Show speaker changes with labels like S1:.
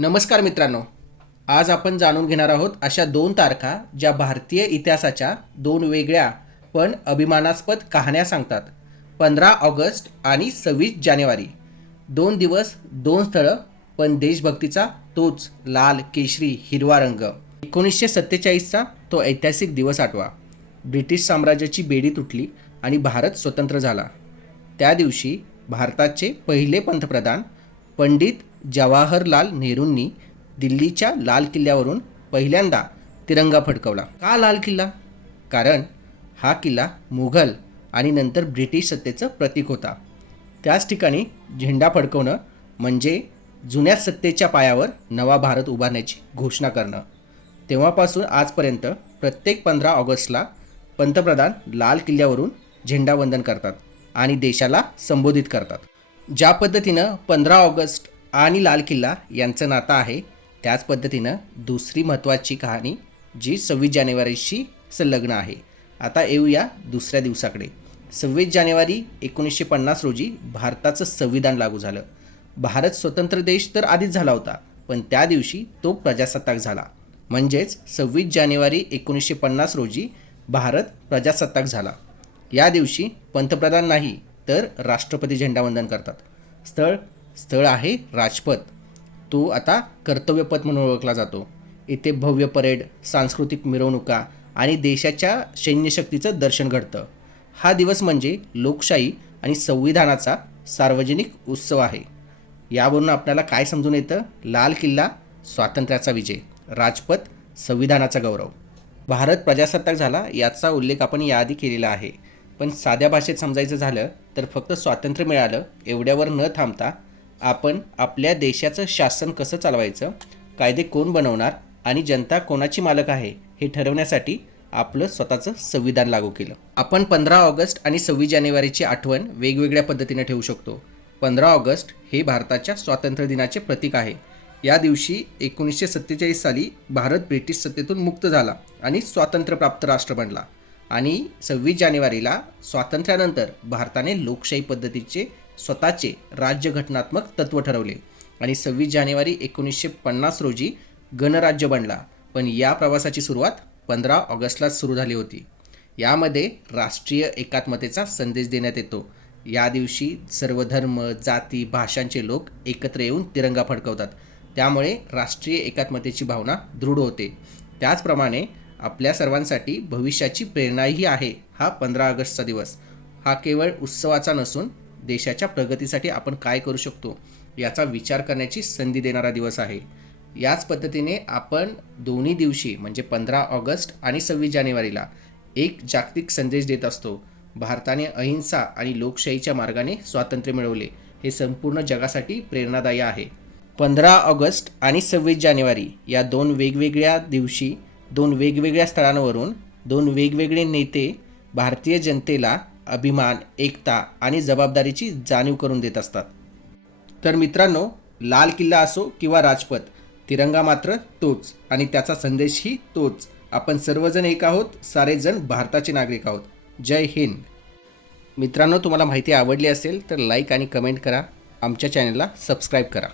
S1: नमस्कार मित्रांनो. आज आपण जाणून घेणार आहोत अशा दोन तारखा ज्या भारतीय इतिहासाच्या दोन वेगळ्या पण अभिमानास्पद कहाण्या सांगतात. पंधरा ऑगस्ट आणि सव्वीस जानेवारी. दोन दिवस दोन स्थळं पण देशभक्तीचा तोच लाल केशरी हिरवा रंग. एकोणीसशे सत्तेचाळीसचा तो ऐतिहासिक दिवस आठवा. ब्रिटिश साम्राज्याची बेडी तुटली आणि भारत स्वतंत्र झाला. त्या दिवशी भारताचे पहिले पंतप्रधान पंडित जवाहरलाल नेहरूंनी दिल्लीच्या लाल किल्ल्यावरून पहिल्यांदा तिरंगा फडकवला. का लाल किल्ला? कारण हा किल्ला मुघल आणि नंतर ब्रिटिश सत्तेचं प्रतीक होता. त्याच ठिकाणी झेंडा फडकवणं म्हणजे जुन्या सत्तेच्या पायावर नवा भारत उभारण्याची घोषणा करणं. तेव्हापासून आजपर्यंत प्रत्येक पंधरा ऑगस्टला पंतप्रधान लाल किल्ल्यावरून झेंडावंदन करतात आणि देशाला संबोधित करतात. ज्या पद्धतीनं पंधरा ऑगस्ट आणि लाल किल्ला यांचं नातं आहे त्याच पद्धतीनं दुसरी महत्त्वाची कहाणी जी सव्वीस जानेवारीशी संलग्न आहे. आता येऊया दुसऱ्या दिवसाकडे. सव्वीस जानेवारी एकोणीसशे पन्नास रोजी भारताचं संविधान लागू झालं. भारत स्वतंत्र देश तर आधीच झाला होता पण त्या दिवशी तो प्रजासत्ताक झाला. म्हणजेच सव्वीस जानेवारी एकोणीसशे पन्नास रोजी भारत प्रजासत्ताक झाला. या दिवशी पंतप्रधान नाही तर राष्ट्रपती झेंडावंदन करतात. स्थळ स्थळ आहे राजपथ. तो आता कर्तव्यपथ म्हणून ओळखला जातो. इथे भव्य परेड सांस्कृतिक मिरवणुका आणि देशाच्या सैन्यशक्तीचं दर्शन घडतं. हा दिवस म्हणजे लोकशाही आणि संविधानाचा सार्वजनिक उत्सव आहे. यावरून आपल्याला काय समजून येतं? लाल किल्ला स्वातंत्र्याचा विजय. राजपथ संविधानाचा गौरव. भारत प्रजासत्ताक झाला याचा उल्लेख आपण याआधी केलेला आहे. पण साध्या भाषेत समजायचं झालं तर फक्त स्वातंत्र्य मिळालं एवढ्यावर न थांबता आपण आपल्या देशाचं शासन कसं चालवायचं कायदे कोण बनवणार आणि जनता कोणाची मालक आहे हे ठरवण्यासाठी आपलं स्वतःचं संविधान लागू केलं. आपण पंधरा ऑगस्ट आणि सव्वीस जानेवारीची आठवण वेगवेगळ्या पद्धतीने ठेवू शकतो. पंधरा ऑगस्ट हे भारताच्या स्वातंत्र्य दिनाचे प्रतीक आहे. या दिवशी एकोणीसशे सत्तेचाळीस साली भारत ब्रिटिश सत्तेतून मुक्त झाला आणि स्वातंत्र्यप्राप्त राष्ट्र बनला. आणि सव्वीस जानेवारीला स्वातंत्र्यानंतर भारताने लोकशाही पद्धतीचे स्वतःचे राज्यघटनात्मक तत्त्व ठरवले. आणि सव्वीस जानेवारी एकोणीसशे पन्नास रोजी गणराज्य बनला. पण या प्रवासाची सुरुवात पंधरा ऑगस्टलाच सुरू झाली होती. यामध्ये राष्ट्रीय एकात्मतेचा संदेश देण्यात येतो. या दिवशी सर्व धर्म जाती भाषांचे लोक एकत्र येऊन तिरंगा फडकवतात. त्यामुळे राष्ट्रीय एकात्मतेची भावना दृढ होते. त्याचप्रमाणे आपल्या सर्वांसाठी भविष्याची प्रेरणाही आहे हा पंधरा ऑगस्टचा दिवस. हा केवळ उत्सवाचा नसून देशाच्या प्रगतीसाठी आपण काय करू शकतो याचा विचार करण्याची संधी देणारा दिवस आहे. याच पद्धतीने आपण दोन्ही दिवशी म्हणजे पंधरा ऑगस्ट आणि सव्वीस जानेवारीला एक जागतिक संदेश देत असतो. भारताने अहिंसा आणि लोकशाहीच्या मार्गाने स्वातंत्र्य मिळवले. हे संपूर्ण जगासाठी प्रेरणादायी आहे. पंधरा ऑगस्ट आणि सव्वीस जानेवारी या दोन वेगवेगळ्या दिवशी दोन वेगवेगळ्या स्थळांवरून दोन वेगवेगळे नेते भारतीय जनतेला अभिमान एकता आणि जबाबदारीची जाणीव करून देत असतात. तर मित्रांनो लाल किल्ला असो किंवा राजपथ तिरंगा मात्र तोच आणि त्याचा संदेशही तोच. आपण सर्वजण एक आहोत सारेजण भारताचे नागरिक आहोत. जय हिंद. मित्रांनो तुम्हाला माहिती आवडली असेल तर लाईक आणि कमेंट करा. आमच्या चॅनलला सबस्क्राईब करा.